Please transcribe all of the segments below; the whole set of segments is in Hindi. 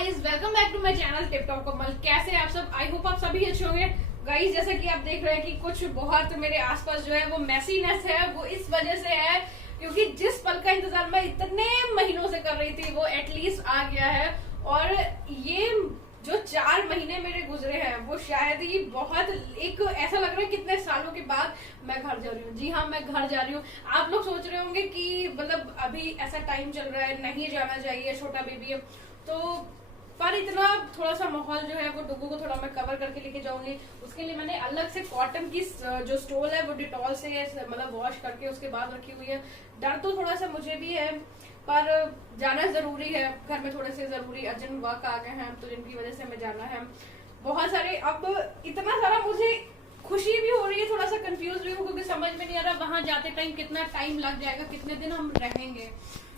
Guys, welcome back to my channel tip top Kamal. कैसे हैं आप सब? आई होप आप सभी अच्छे होंगे। गाइस, जैसा कि आप देख रहे हैं कि कुछ बहुत मेरे आसपास जो है वो मैसीनेस है। वो इस वजह से है क्योंकि जिस पल का इंतजार मैं इतने महीनों से कर रही थी वो एटलीस्ट आ गया है। और ये जो 4 महीने मेरे गुजरे हैं वो शायद ही बहुत एक ऐसा लग रहा है कितने सालों के बाद मैं घर जा रही हूँ। जी हाँ, मैं घर जा रही हूँ। आप लोग सोच रहे होंगे कि मतलब अभी ऐसा टाइम चल रहा है, नहीं जाना चाहिए, छोटा बेबी है तो, पर इतना थोड़ा सा माहौल जो है वो डुगू को थोड़ा मैं कवर करके लेके जाऊंगी। उसके लिए मैंने अलग से कॉटन की जो स्टोल है वो डिटॉल से मतलब वॉश करके उसके बाद रखी हुई है। डर तो थोड़ा सा मुझे भी है पर जाना जरूरी है। घर में थोड़े से जरूरी अर्जेंट वर्क आ गए हैं तो जिनकी वजह से हमें जाना है। बहुत सारे, अब इतना सारा मुझे खुशी भी हो रही है, थोड़ा सा कंफ्यूज भी हूँ क्योंकि समझ में नहीं आ रहा वहां जाते टाइम कितना टाइम लग जाएगा, कितने दिन हम रहेंगे,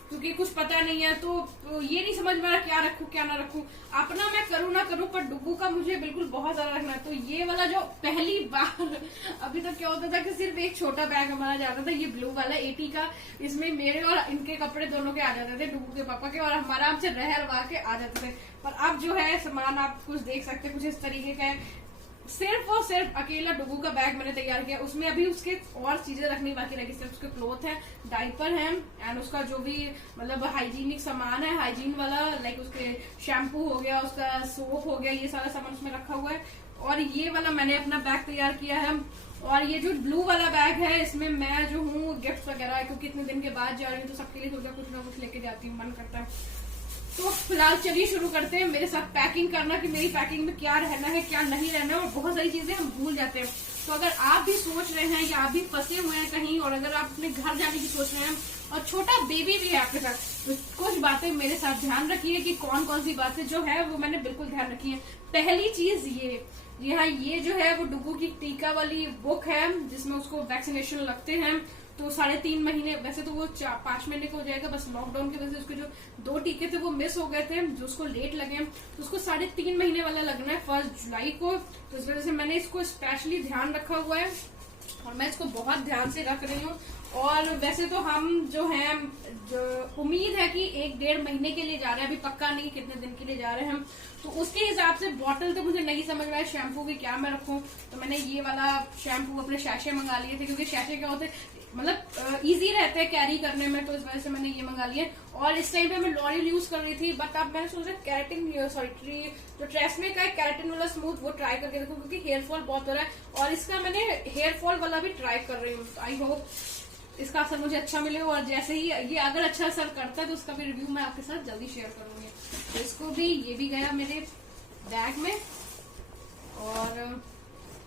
क्योंकि कुछ पता नहीं है। तो ये नहीं समझ में आ रहा क्या रखूं क्या ना रखूं। अपना मैं करूं ना करूं पर डुगू का मुझे बिल्कुल बहुत ज्यादा रखना है। तो ये वाला जो पहली बार अभी तक क्या होता था कि सिर्फ एक छोटा बैग हमारा जाता था, ये ब्लू वाला 80 का, इसमें मेरे और इनके कपड़े दोनों के आ जाते थे, डुगू के पापा के, और हम आराम से रह रवा के आ जाते थे। पर अब जो है सामान आप कुछ देख सकते हैं, कुछ इस तरीके का है। सिर्फ और सिर्फ अकेला डुगू का बैग मैंने तैयार किया, उसमें अभी उसके और चीजें रखनी बाकी रहेगी। सिर्फ उसके क्लोथ है, डाइपर है एंड उसका जो भी मतलब हाइजीनिक सामान है, हाइजीन वाला, लाइक उसके शैम्पू हो गया, उसका सोप हो गया, ये सारा सामान उसमें रखा हुआ है। और ये वाला मैंने अपना बैग तैयार किया है। और ये जो ब्लू वाला बैग है इसमें मैं जो हूँ गिफ्ट वगैरह, क्योंकि इतने दिन के बाद जा रही हूँ तो सबके लिए सोचा कुछ ना कुछ लेके जाती हूँ, मन करता है। तो फिलहाल चलिए शुरू करते हैं मेरे साथ पैकिंग करना कि मेरी पैकिंग में क्या रहना है क्या नहीं रहना है। और बहुत सारी चीजें हम भूल जाते हैं। तो अगर आप भी सोच रहे हैं या आप भी फंसे हुए हैं कहीं, और अगर आप अपने घर जाने की सोच रहे हैं और छोटा बेबी भी है आपके साथ, तो कुछ बातें मेरे साथ ध्यान रखिए कि कौन कौन सी बातें जो है वो मैंने बिल्कुल ध्यान रखी है। पहली चीज ये जो है वो डुगू की टीका वाली बुक है जिसमें उसको वैक्सीनेशन लगते हैं। तो 3.5 महीने, वैसे तो वो 5 महीने का हो जाएगा, बस लॉकडाउन की वजह से उसके जो 2 टीके थे वो मिस हो गए थे, जो उसको लेट लगे, तो उसको 3.5 महीने वाला लगना है 1 जुलाई को। तो इस वजह से मैंने इसको स्पेशली ध्यान रखा हुआ है और मैं इसको बहुत ध्यान से रख रही हूँ। और वैसे तो हम जो है उम्मीद है कि 1-1.5 महीने के लिए जा रहे हैं, अभी पक्का नहीं कितने दिन के लिए जा रहे हैं हम। तो उसके हिसाब से बॉटल तो मुझे नहीं समझ में आया शैम्पू की क्या मैं रखूं। तो मैंने ये वाला शैम्पू अपने शैशे मंगा लिए थे क्योंकि शैशे क्या होते मतलब इजी रहते हैं कैरी करने में, तो इस वजह से मैंने ये मंगा लिए। और इस टाइम पे मैं लॉरियल यूज कर रही थी, बट अब मैंने सोचा कैरेटिन जो ट्रेस्मे का है कैरेटिन वाला स्मूथ, वो ट्राई करके देखो क्योंकि हेयर फॉल बहुत हो रहा है। और इसका मैंने हेयर फॉल वाला भी ट्राई कर रही हूँ। आई होप इसका असर मुझे अच्छा मिले, और जैसे ही ये अगर अच्छा असर करता है तो उसका भी रिव्यू मैं आपके साथ जल्दी शेयर करूंगी। तो इसको भी, ये भी गया मेरे बैग में और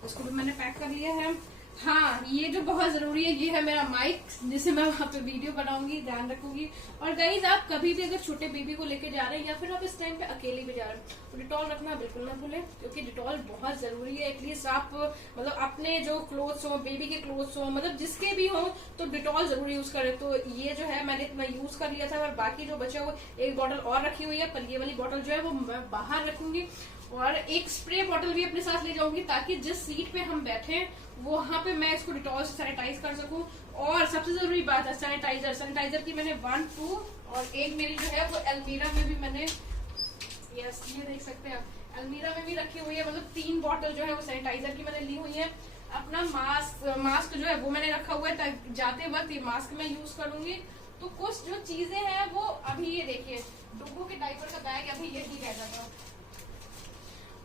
उसको भी मैंने पैक कर लिया है। हाँ, ये जो बहुत जरूरी है ये है मेरा माइक, जिसे मैं वहां पे वीडियो बनाऊंगी, ध्यान रखूंगी। और गाइस, आप कभी भी अगर छोटे बेबी को लेके जा रहे हैं या फिर आप इस टाइम पे अकेले भी जा रहे हैं तो डिटॉल रखना बिल्कुल ना भूलें, क्योंकि डिटॉल बहुत जरूरी है। एटलीस्ट आप मतलब अपने जो क्लोथ्स हो, बेबी के क्लोथ्स हो, मतलब जिसके भी हो, तो डिटॉल जरूर यूज करें। तो ये जो है मैंने इतना यूज कर लिया था और बाकी जो बचा हुआ एक बॉटल और रखी हुई है, पर ये वाली बॉटल जो है वो मैं बाहर रखूंगी। और एक स्प्रे बॉटल भी अपने साथ ले जाऊंगी ताकि जिस सीट पे हम बैठे वहां पे मैं इसको डिटॉल से सैनिटाइज कर सकूं। और सबसे जरूरी बात है सैनिटाइजर की मैंने 1, 2 और एक मेरी जो है वो अलमीरा में भी मैंने, यस ये देख सकते हैं आप, अलमीरा में भी रखी हुई है। मतलब 3 बॉटल जो है वो सैनिटाइजर की मैंने ली हुई है। अपना मास्क जो है वो मैंने रखा हुआ है, जाते वक्त ये मास्क मैं यूज करूंगी। तो कुछ जो चीजें हैं वो अभी ये देखिए, डुगू के डाइपर का बैग अभी यही रह जाता।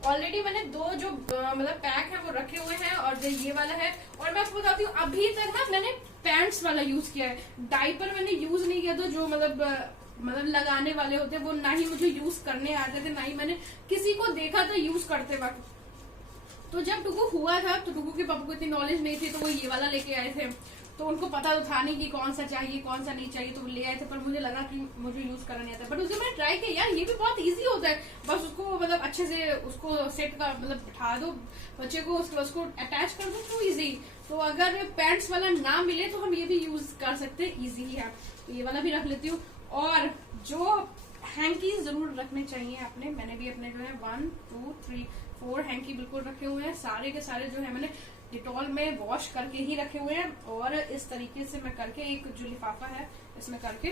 ऑलरेडी मैंने 2 जो मतलब पैक है वो रखे हुए हैं और जो ये वाला है। और मैं आपको बताती हूँ अभी तक ना मैंने पैंट्स वाला यूज किया है, डाइपर मैंने यूज नहीं किया। तो जो मतलब लगाने वाले होते हैं वो ना ही मुझे यूज करने आते थे, ना ही मैंने किसी को देखा था यूज करते वक्त। तो जब डुगू हुआ था तो डुगू के पापा को इतनी नॉलेज नहीं थी, तो वो ये वाला लेके आए थे। तो उनको पता तो था नहीं कि कौन सा चाहिए कौन सा नहीं चाहिए, तो वो ले आए थे। पर मुझे लगा कि मुझे यूज करना नहीं आता, बट उसे मैंने ट्राई किया, यार ये भी बहुत इजी होता है। बस उसको मतलब अच्छे से उसको सेट का मतलब बिठा दो बच्चे को, उसको अटैच कर दो, तो इजी। तो अगर पैंट्स वाला ना मिले तो हम ये भी यूज कर सकते हैं, इजीली है। तो ये वाला भी रख लेती हूँ। और जो हैंकी जरूर रखने चाहिए अपने, मैंने भी अपने जो है 1, 2, 3, 4 हैंकी बिल्कुल रखे हुए हैं। सारे के सारे जो है मैंने डिटॉल में वॉश करके ही रखे हुए हैं। और इस तरीके से मैं करके, एक जो लिफाफा है इसमें करके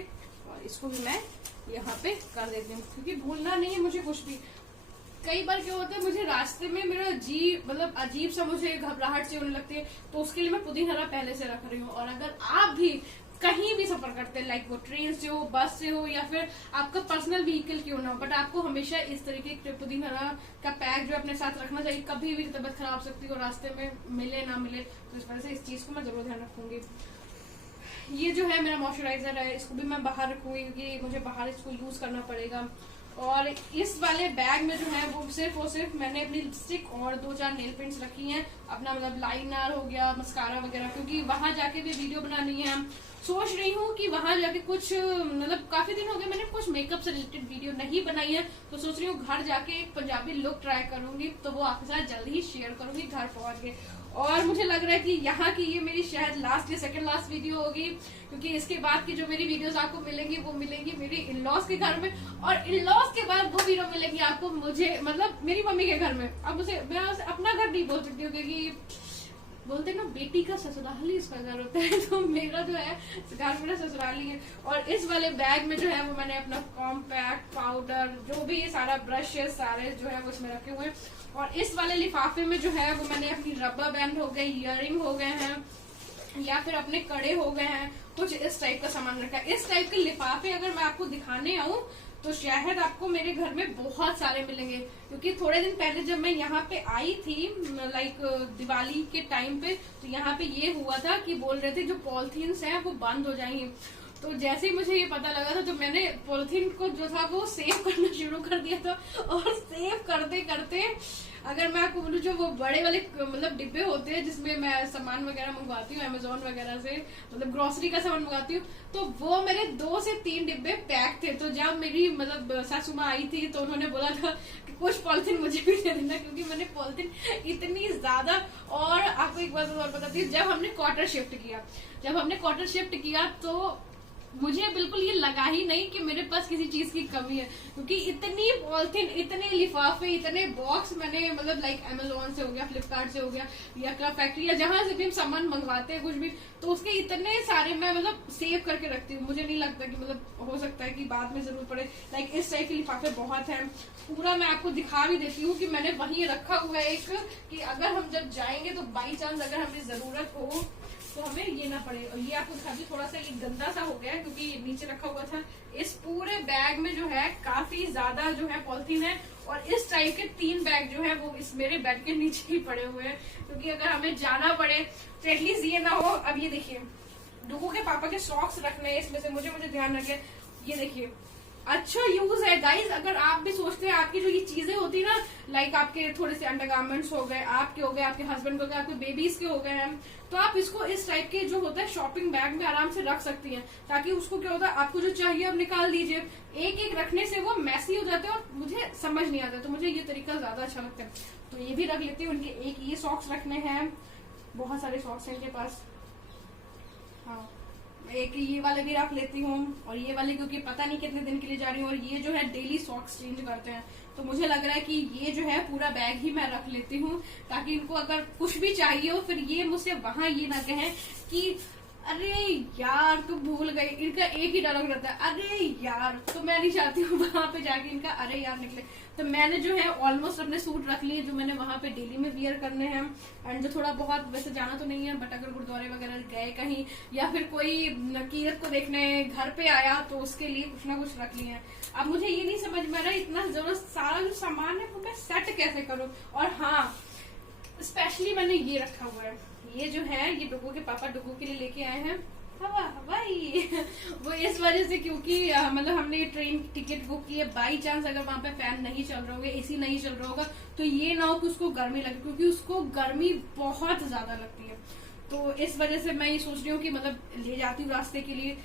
और इसको भी मैं यहाँ पे कर देती हूँ, क्योंकि भूलना नहीं है मुझे कुछ भी। कई बार क्या होता है, मुझे रास्ते में मेरा मतलब अजीब सा मुझे घबराहट सी होने लगती है, तो उसके लिए मैं पुदीना हरा पहले से रख रही हूँ। और अगर आप भी कहीं भी सफर करते हैं, लाइक वो ट्रेन से हो, बस से हो, या फिर आपका पर्सनल व्हीकल क्यों ना हो, बट आपको हमेशा इस तरीके के पुदीना हरा का पैक जो अपने साथ रखना चाहिए। कभी भी तबीयत खराब हो सकती है और रास्ते में मिले ना मिले, तो इस वजह से इस चीज को मैं जरूर ध्यान रखूंगी। ये जो है मेरा मॉइस्चराइजर है, इसको भी मैं बाहर रखूंगी क्योंकि मुझे बाहर इसको यूज करना पड़ेगा। और इस वाले बैग में जो है वो सिर्फ और सिर्फ मैंने अपनी लिपस्टिक और 2-4 नेल पेंट्स रखी हैं, अपना मतलब लाइनर हो गया, मस्कारा वगैरह, क्योंकि वहां जाके भी वीडियो बनानी है। सोच रही हूँ कि वहां जाके कुछ मतलब काफी दिन हो गए मैंने कुछ मेकअप से रिलेटेड वीडियो नहीं बनाई है, तो सोच रही हूँ घर जाके एक पंजाबी लुक ट्राई करूंगी, तो वो आपके साथ जल्दी ही शेयर करूंगी घर पहुंच के। और मुझे लग रहा है कि यहाँ की ये मेरी शायद लास्ट या सेकंड लास्ट वीडियो होगी, क्योंकि इसके बाद की जो मेरी वीडियोस आपको मिलेंगी वो मिलेंगी मेरी इन लॉज के घर में, और इन लॉज के बाद वो वीडियो मिलेंगी आपको मुझे मतलब मेरी मम्मी के घर में। अब मैं अपना घर नहीं बोल सकती हूँ, क्योंकि बोलते ना बेटी का ससुराल ही इसका घर होता है, तो मेरा जो है घर मेरा ससुराल ही है। और इस वाले बैग में जो है वो मैंने अपना कॉम्पैक्ट पाउडर जो भी ये सारा ब्रश है सारे जो है वो इसमें रखे हुए हैं। और इस वाले लिफाफे में जो है वो मैंने अपनी रबर बैंड हो गए, इयररिंग हो गए हैं, या फिर अपने कड़े हो गए हैं, कुछ इस टाइप का सामान रखा है। इस टाइप के लिफाफे अगर मैं आपको दिखाने आऊँ तो शायद आपको मेरे घर में बहुत सारे मिलेंगे, क्योंकि थोड़े दिन पहले जब मैं यहाँ पे आई थी लाइक दिवाली के टाइम पे, तो यहाँ पे ये हुआ था कि बोल रहे थे जो पॉलिथीन्स हैं वो बंद हो जाएंगे। तो जैसे ही मुझे ये पता लगा था तो मैंने पॉलिथीन को जो था वो सेव करना शुरू कर दिया था। और सेव करते करते अगर मैं आपको बोलूं जो वो बड़े वाले मतलब डिब्बे होते हैं जिसमें मैं सामान वगैरह मंगवाती हूँ अमेजोन वगैरह से, मतलब ग्रोसरी का सामान मंगवाती हूँ, तो वो मेरे 2 से 3 डिब्बे पैक थे। तो जब मेरी मतलब सासू माँ आई थी तो उन्होंने बोला था कि कुछ पॉलिथीन मुझे भी दे देना, क्योंकि मैंने पॉलिथीन इतनी ज्यादा। और आपको एक बात और बताती हूँ, जब हमने क्वार्टर शिफ्ट किया तो मुझे बिल्कुल ये लगा ही नहीं कि मेरे पास किसी चीज की कमी है, क्योंकि इतनी पॉलिथीन, इतने लिफाफे, इतने बॉक्स मैंने मतलब लाइक अमेजोन से हो गया, फ्लिपकार्ट से हो गया, या क्राफ्ट फैक्ट्री या जहां से भी हम सामान मंगवाते हैं कुछ भी, तो उसके इतने सारे मैं मतलब सेव करके रखती हूँ। मुझे नहीं लगता कि मतलब हो सकता है कि बाद में जरूर पड़े। लाइक इस टाइप के लिफाफे बहुत है, पूरा मैं आपको दिखा भी देती हूँ कि मैंने वहीं रखा हुआ है एक, कि अगर हम जब जाएंगे तो बाई चांस अगर हमें जरूरत हो तो हमें ये ना पड़े। और ये आपको दिखाती थोड़ा सा ये गंदा सा हो गया है क्योंकि नीचे रखा हुआ था। इस पूरे बैग में जो है काफी ज्यादा जो है पॉलिथीन है, और इस टाइप के 3 बैग जो है वो इस मेरे बेड के नीचे ही पड़े हुए हैं, क्योंकि अगर हमें जाना पड़े तो एटलीस्ट ये ना हो। अब ये देखिए डुगू के पापा के सॉक्स रखने हैं इसमें से, मुझे ध्यान रखे। ये देखिए अच्छा यूज है गाइज। अगर आप भी सोचते हैं आपकी जो ये चीजें होती ना, लाइक आपके थोड़े से अंडरगारमेंट्स हो गए, आपके हो गए, आपके हस्बैंड के हो गए, आपके बेबीज के हो गए हैं, तो आप इसको इस टाइप के जो होता है शॉपिंग बैग में आराम से रख सकती हैं, ताकि उसको क्या होता है आपको जो चाहिए आप निकाल दीजिए। एक एक रखने से वो मैसी हो जाते हैं और मुझे समझ नहीं आता, तो मुझे ये तरीका ज्यादा अच्छा लगता है। तो ये भी रख लेती हूँ। उनके एक ये सॉक्स रखने हैं, बहुत सारे सॉक्स हैं इनके पास। हाँ, एक ये वाले भी रख लेती हूँ, और ये वाले क्योंकि पता नहीं कितने दिन के लिए जा रही हूँ, और ये जो है डेली सॉक्स चेंज करते हैं, तो मुझे लग रहा है कि ये जो है पूरा बैग ही मैं रख लेती हूँ, ताकि इनको अगर कुछ भी चाहिए हो फिर ये मुझसे वहां ये ना कहें कि अरे यार तू भूल गई। इनका एक ही डायलॉग रहता है, अरे यार। तो मैं नहीं चाहती हूँ वहां पे जाके इनका अरे यार निकले। तो मैंने जो है ऑलमोस्ट अपने सूट रख लिए जो मैंने वहां पे डेली में वियर करने हैं, एंड जो थोड़ा बहुत, वैसे जाना तो नहीं है बट अगर गुरुद्वारे वगैरह गए कहीं, या फिर कोई कीरत को देखने घर पे आया तो उसके लिए कुछ ना कुछ रख लिए हैं। अब मुझे ये नहीं समझ में आ रहा इतना जरूरत सारा जो सामान है वो मैं सेट कैसे करूँ। और हाँ, स्पेशली मैंने ये रखा हुआ है, ये जो है ये डुगू के पापा डुगू के लिए लेके आए हैं हवाई। वो इस वजह से क्योंकि मतलब हमने ट्रेन टिकट बुक की है, बाई चांस अगर वहां पे फैन नहीं चल रहा होगा, एसी नहीं चल रहा होगा, तो ये ना हो कि उसको गर्मी लगे, क्योंकि उसको गर्मी बहुत ज्यादा लगती है। तो इस वजह से मैं ये सोच रही हूँ कि मतलब ले जाती हूँ रास्ते के लिए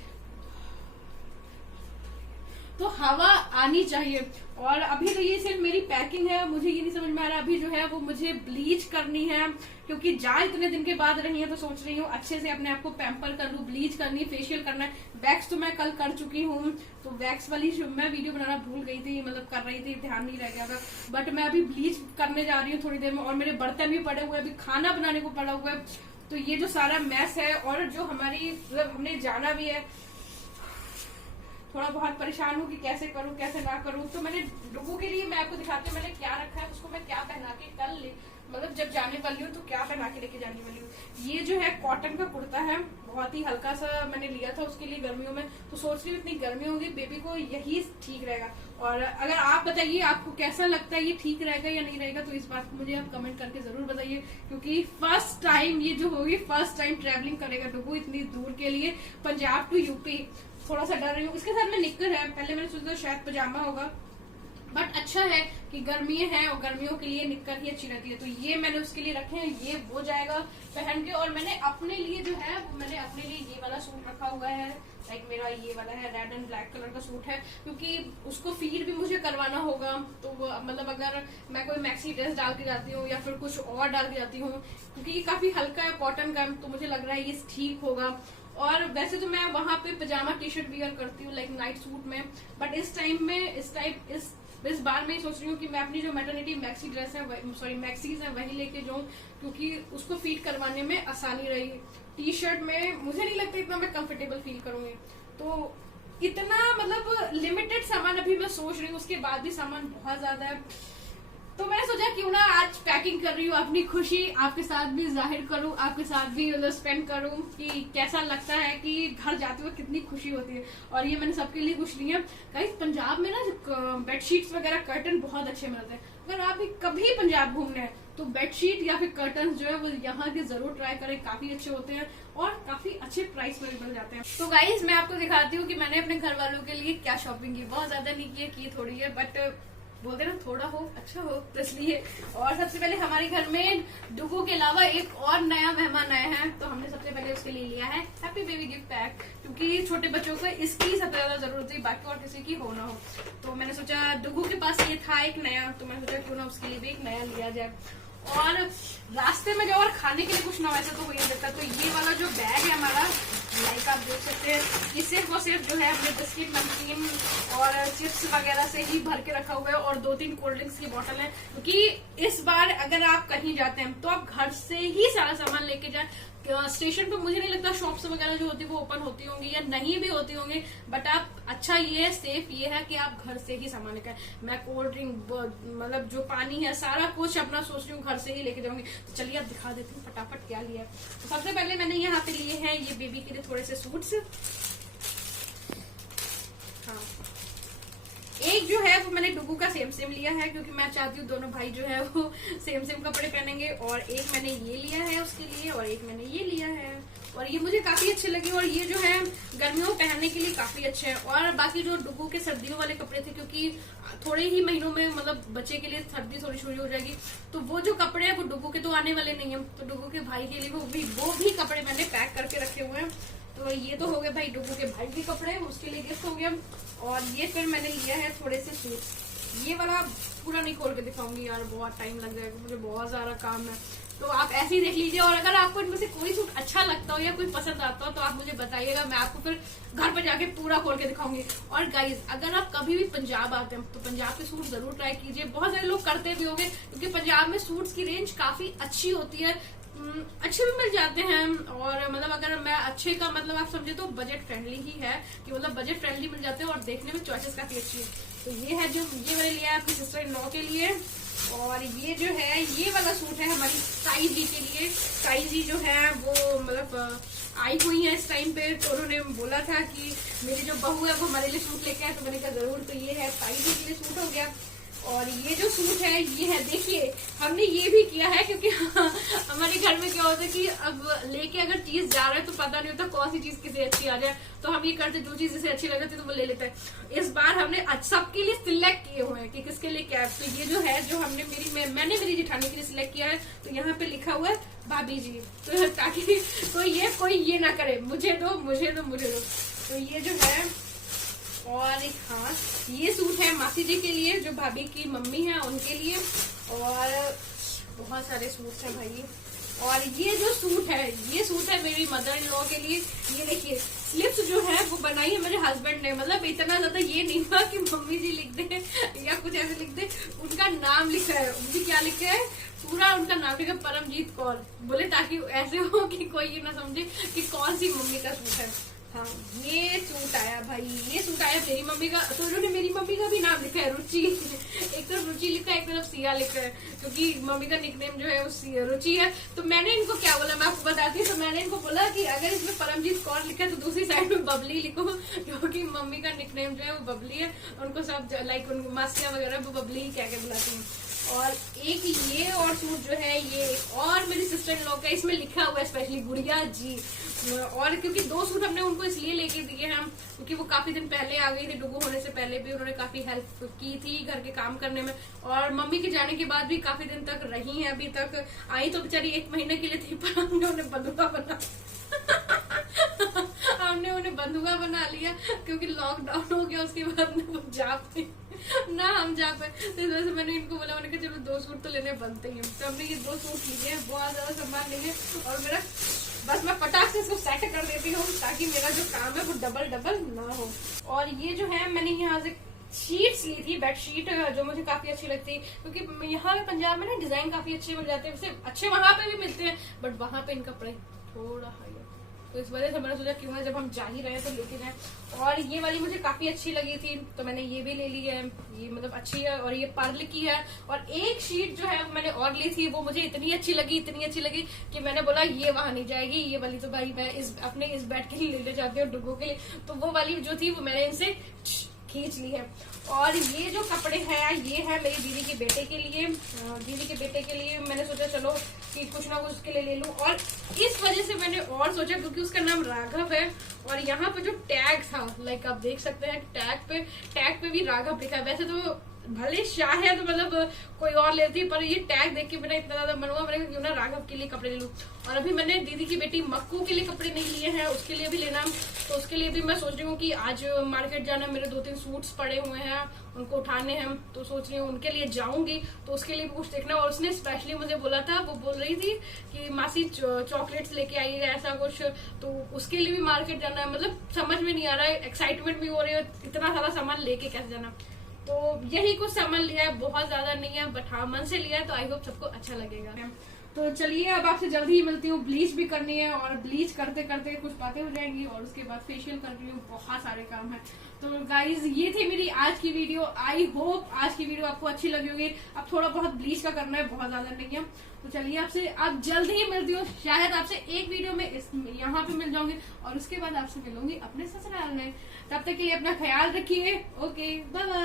तो हवा आनी चाहिए। और अभी तो ये सिर्फ मेरी पैकिंग है, मुझे ये नहीं समझ में आ रहा अभी जो है वो मुझे ब्लीच करनी है, क्योंकि जा इतने दिन के बाद रही है तो सोच रही हूँ अच्छे से अपने आप को पैम्पर कर लूँ, ब्लीच करनी, फेशियल करना है। वैक्स तो मैं कल कर चुकी हूँ, तो वैक्स वाली मैं वीडियो बनाना भूल गई थी, मतलब कर रही थी, ध्यान नहीं रह गया था, बट मैं अभी ब्लीच करने जा रही हूँ थोड़ी देर में। और मेरे बर्तन भी पड़े हुए, अभी खाना बनाने को पड़ा हुआ है, तो ये जो सारा मैस है, और जो हमारी मतलब हमने जाना भी है, थोड़ा बहुत परेशान हूँ कि कैसे करूँ कैसे ना करूँ। तो मैंने डुगू के लिए, मैं आपको दिखाती हूँ मैंने क्या रखा है, उसको मैं क्या पहना के कल मतलब जब जाने वाली हूँ तो क्या पहना के लेके जाने वाली हूँ। ये जो है कॉटन का कुर्ता है, बहुत ही हल्का सा मैंने लिया था उसके लिए गर्मियों में, तो सोच रही हूँ इतनी गर्मी होगी बेबी को यही ठीक रहेगा। और अगर आप बताइए आपको कैसा लगता है, ये ठीक रहेगा या नहीं रहेगा, तो इस बात को मुझे आप कमेंट करके जरूर बताइए, क्योंकि फर्स्ट टाइम ये जो होगी, फर्स्ट टाइम ट्रेवलिंग करेगा डुगू इतनी दूर के लिए, पंजाब टू यूपी। थोड़ा सा डर रही हूँ। इसके साथ में निक्कर है, पहले मैंने सोचा शायद पजामा होगा, बट अच्छा है कि गर्मियां हैं और गर्मियों के लिए निक्कर ही अच्छी रहती है। तो ये मैंने उसके लिए रखे हैं, ये वो जाएगा पहन के। और मैंने अपने लिए जो है, मैंने अपने लिए ये वाला सूट रखा हुआ है, लाइक मेरा ये वाला है रेड एंड ब्लैक कलर का सूट है, क्योंकि उसको फीड भी मुझे करवाना होगा। तो मतलब अगर मैं कोई मैक्सी ड्रेस डाल के जाती हूँ या फिर कुछ और डाल के जाती हूँ, क्योंकि ये काफी हल्का है कॉटन का, तो मुझे लग रहा है ये ठीक होगा। और वैसे तो मैं वहां पे पजामा टी शर्ट वियर करती हूँ लाइक नाइट सूट में, बट इस टाइम में इस बार मैं सोच रही हूँ कि मैं अपनी जो मैटरनिटी मैक्सी ड्रेस है, सॉरी मैक्सीज है, वही लेके जाऊँ, क्योंकि उसको फीड करवाने में आसानी रहेगी। टी शर्ट में मुझे नहीं लगता इतना मैं कंफर्टेबल फील करूंगी। तो इतना मतलब लिमिटेड सामान अभी मैं सोच रही हूँ, उसके बाद भी सामान बहुत ज्यादा है। तो मैंने सोचा क्यों ना आज पैकिंग कर रही हूँ, अपनी खुशी आपके साथ भी जाहिर करूँ, आपके साथ भी मतलब स्पेंड करूँ कि कैसा लगता है कि घर जाते हुए कितनी खुशी होती है। और ये मैंने सबके लिए कुछ लिया। गाइस पंजाब में ना बेडशीट्स वगैरह कर्टन बहुत अच्छे मिलते हैं। अगर आप भी कभी पंजाब घूमने हैं तो बेडशीट या फिर कर्टन जो है वो यहाँ के जरूर ट्राई करें, काफी अच्छे होते हैं और काफी अच्छे प्राइस में मिल जाते हैं। तो गाइस मैं आपको दिखाती हूँ कि मैंने अपने घर वालों के लिए क्या शॉपिंग की। बहुत ज्यादा नहीं की थोड़ी है, बट बोलते ना थोड़ा हो अच्छा हो, तो इसलिए। और सबसे पहले हमारे घर में डुगू के अलावा एक और नया मेहमान आया है, तो हमने सबसे पहले उसके लिए लिया है हैप्पी बेबी गिफ्ट पैक, क्योंकि छोटे बच्चों को इसकी सबसे ज्यादा जरूरत है, बाकी और किसी की हो ना हो। तो मैंने सोचा डुगू के पास ये था एक नया, तो मैंने सोचा क्यों ना उसके लिए भी एक नया लिया जाए। और रास्ते में जाओ और खाने के लिए कुछ ना वैसा तो हो ही जाता। तो ये वाला जो बैग है हमारा, लाइक आप देख सकते हैं, ये सिर्फ और सिर्फ जो है अपने बिस्किट नमकीन और चिप्स वगैरह से ही भर के रखा हुआ है, और 2-3 कोल्ड ड्रिंक्स की बोतल है, क्योंकि इस बार अगर आप कहीं जाते हैं तो आप घर से ही सारा सामान लेके जाए। स्टेशन पे मुझे नहीं लगता शॉप्स वगैरह जो होती है वो ओपन होती होंगी या नहीं भी होती होंगी, बट आप अच्छा ये है, सेफ ये है कि आप घर से ही सामान लेकर, मैं कोल्ड ड्रिंक मतलब जो पानी है सारा कुछ अपना सोच रही हूँ घर से ही लेके जाऊंगी। तो चलिए आप दिखा देती हूँ फटाफट क्या लिया है। तो सबसे पहले मैंने यहाँ पे लिए हैं ये बेबी के लिए थोड़े से सूट्स। हाँ, एक जो है वो मैंने डुगू का सेम लिया है, क्योंकि मैं चाहती हूँ दोनों भाई जो है वो सेम कपड़े पहनेंगे। और एक मैंने ये लिया है उसके लिए, और एक मैंने ये लिया है, और ये मुझे काफी अच्छे लगे, और ये जो है गर्मियों में पहनने के लिए काफी अच्छे हैं। और बाकी जो डुगू के सर्दियों वाले कपड़े थे, क्योंकि थोड़े ही महीनों में मतलब बच्चे के लिए सर्दी थोड़ी शुरू हो जाएगी, तो वो जो कपड़े हैं वो डुगू के तो आने वाले नहीं है, तो डुगू के भाई के लिए वो भी कपड़े मैंने पैक करके रखे हुए हैं। तो ये तो हो गए भाई डुगू के भाई के कपड़े, उसके लिए गिफ्ट हो गया। और ये फिर मैंने लिया है थोड़े से सूट। ये वाला पूरा नहीं खोल के दिखाऊंगी यार, बहुत टाइम लग जाएगा, मुझे बहुत सारा काम है, तो आप ऐसे ही देख लीजिए। और अगर आपको इनमें से कोई सूट अच्छा लगता हो या कोई पसंद आता हो तो आप मुझे बताइएगा, मैं आपको फिर घर पर जाके पूरा खोल के दिखाऊंगी। और गाइज अगर आप कभी भी पंजाब आते हैं तो पंजाब के सूट जरूर ट्राई कीजिए, बहुत सारे लोग करते भी होंगे, क्योंकि पंजाब में सूट्स की रेंज काफी अच्छी होती है, अच्छे भी मिल जाते हैं। और मतलब अगर मैं अच्छे का मतलब आप समझे तो बजट फ्रेंडली ही है, कि मतलब बजट फ्रेंडली मिल जाते हैं और देखने में चॉइसेस काफी अच्छी है। तो ये है जो ये मैंने लिया है अपनी सिस्टर इन लॉ के लिए। और ये जो है ये वाला सूट है हमारी साई जी के लिए। साई जी जो है वो मतलब आई हुई है इस टाइम पे, तो उन्होंने बोला था कि मेरी जो बहू है वो हमारे लिए सूट लेके आए, तो मैंने कहा जरूर। तो ये है साई जी के लिए सूट हो गया। और ये जो सूट है ये है, देखिए हमने ये भी किया है, क्योंकि हमारे घर में क्या होता है कि अब लेके अगर चीज जा रहा है तो पता नहीं होता कौन सी चीज किसे अच्छी आ जाए, तो हम ये करते जो चीज जिसे अच्छी लगती है तो वो ले लेते हैं। इस बार हमने सबके लिए सिलेक्ट किए हुए हैं कि किसके लिए क्या है। तो ये जो है जो मैंने मेरी जेठानी के लिए सिलेक्ट किया है, तो यहाँ पे लिखा हुआ है भाभी जी, तो ताकि तो ये कोई ये ना करे मुझे दो मुझे दो मुझे दो। तो ये जो है, और हाँ ये सूट है मासी जी के लिए जो भाभी की मम्मी है उनके लिए। और बहुत सारे सूट हैं भाई। और ये जो सूट है ये सूट है मेरी मदर इन लॉ के लिए। ये देखिए स्लिप्स जो है वो बनाई है मेरे हस्बैंड ने, मतलब इतना ज्यादा ये नहीं हुआ कि मम्मी जी लिख दे या कुछ ऐसे लिख दे, उनका नाम लिखा है। उनकी क्या लिखा है, पूरा उनका नाम लिखा परमजीत कौर, बोले ताकि ऐसे हो कि कोई ये ना समझे कि कौन सी मम्मी का सूट है। हाँ, ये सूट आया भाई, ये सूट आया मेरी मम्मी का। तो उन्होंने मेरी मम्मी का भी नाम लिखा है रुचि। एक तरफ रुचि लिखा है, एक तरफ सिया लिखा है, क्योंकि मम्मी का निकनेम जो है वो रुचि है। तो मैंने इनको क्या बोला, मैं आपको बताती हूँ। तो मैंने इनको बोला कि अगर इसमें परमजीत कौर लिखा है तो दूसरी साइड में बबली लिखो, क्योंकि मम्मी का निकनेम जो है वो बबली है। उनको सब लाइक उनको मासिया वगैरह वो बबली क्या क्या बुलाती हैं। और एक ये और सूट जो है, ये और मेरी सिस्टर इन लॉ का, इसमें लिखा हुआ है स्पेशली गुड़िया जी। और क्योंकि 2 सूट हमने उनको इसलिए लेके दिए हैं क्योंकि वो काफी दिन पहले आ गई थी, डुगू होने से पहले भी उन्होंने काफी हेल्प की थी घर के काम करने में, और मम्मी के जाने के बाद भी काफी दिन तक रही हैं। अभी तक आई तो बेचारी 1 महीने के लिए थी, पर हमने उन्हें बंदूका बना हमने उन्हें बंदूका बना लिया, क्योंकि लॉकडाउन हो गया उसके बाद वो जा पाए ना, हम जा पाए। तो इस वजह से मैंने इनको बोला, मैंने कहा चलो 2 सूट तो लेने बनते ही हैं। तो हमने ये 2 सूट लिए हैं, बहुत ज्यादा सामान लिए, और मेरा बस मैं फटाक से इसको सेट कर देती हूँ ताकि मेरा जो काम है वो डबल ना हो। और ये जो है मैंने यहाँ से शीट्स ली थी, बेड शीट, जो मुझे काफी अच्छी लगती है, क्योंकि यहाँ पंजाब में ना डिजाइन काफी अच्छे मिल जाते हैं। वैसे अच्छे वहां पे भी मिलते हैं, बट वहां पे इनका प्राइस थोड़ा हाई है। तो इस वजह से मैंने सोचा क्यों ना जब हम जा ही रहे हैं तो लेके जाएं। और ये वाली मुझे काफी अच्छी लगी थी, तो मैंने ये भी ले ली है। ये मतलब अच्छी है, और ये पर्ल की है। और एक शीट जो है मैंने और ली थी, वो मुझे इतनी अच्छी लगी कि मैंने बोला ये वहां नहीं जाएगी, ये वाली तो भाई मैं अपने इस बेड के लिए ले जाती हूँ, डुगो के लिए। तो वो वाली जो थी वो मैंने इनसे खींच ली है। और ये जो कपड़े हैं ये है मेरी दीदी के बेटे के लिए। मैंने सोचा चलो कि कुछ ना कुछ उसके लिए ले लूं, और इस वजह से मैंने और सोचा क्योंकि उसका नाम राघव है। और यहाँ पे जो टैग था, लाइक आप देख सकते हैं टैग पे भी राघव लिखा है। वैसे तो भले शाह है तो मतलब कोई और लेती, पर ये टैग देख के मेरा इतना ज्यादा मन हुआ, मैंने क्यों ना राघव के लिए कपड़े ले लूं। और अभी मैंने दीदी की बेटी मक्कू के लिए कपड़े नहीं लिए हैं, उसके लिए भी लेना। तो उसके लिए भी मैं सोच रही हूँ कि आज मार्केट जाना, मेरे 2-3 सूट्स पड़े हुए हैं, उनको उठाने हैं। तो सोच रही हूँ उनके लिए जाऊंगी, तो उसके लिए भी कुछ देखना। और उसने स्पेशली मुझे बोला था, वो बोल रही थी कि मासी चॉकलेट्स लेके आइएगा, ऐसा कुछ। तो उसके लिए भी मार्केट जाना है। मतलब समझ में नहीं आ रहा है, एक्साइटमेंट भी हो रही है, इतना सारा सामान लेके कैसे जाना। तो यही कुछ सामान लिया है, बहुत ज्यादा नहीं है, बट हाँ मन से लिया है, तो आई होप सबको अच्छा लगेगा। तो चलिए अब आपसे जल्दी ही मिलती हूँ। ब्लीच भी करनी है, और ब्लीच करते करते कुछ बातें हो जाएंगी, और उसके बाद फेशियल कर रही हूँ, बहुत सारे काम है। तो गाइज ये थी मेरी आज की वीडियो। आई होप आज की वीडियो आपको अच्छी लगी होगी। अब थोड़ा बहुत ब्लीच का करना है, बहुत ज्यादा नहीं है। तो चलिए आपसे अब जल्द ही मिलती हूँ, शायद आपसे एक वीडियो में यहाँ पे मिल जाऊंगी, और उसके बाद आपसे मिलूंगी अपने ससुराल में। तब तक के लिए अपना ख्याल रखिए। Okay, bye bye.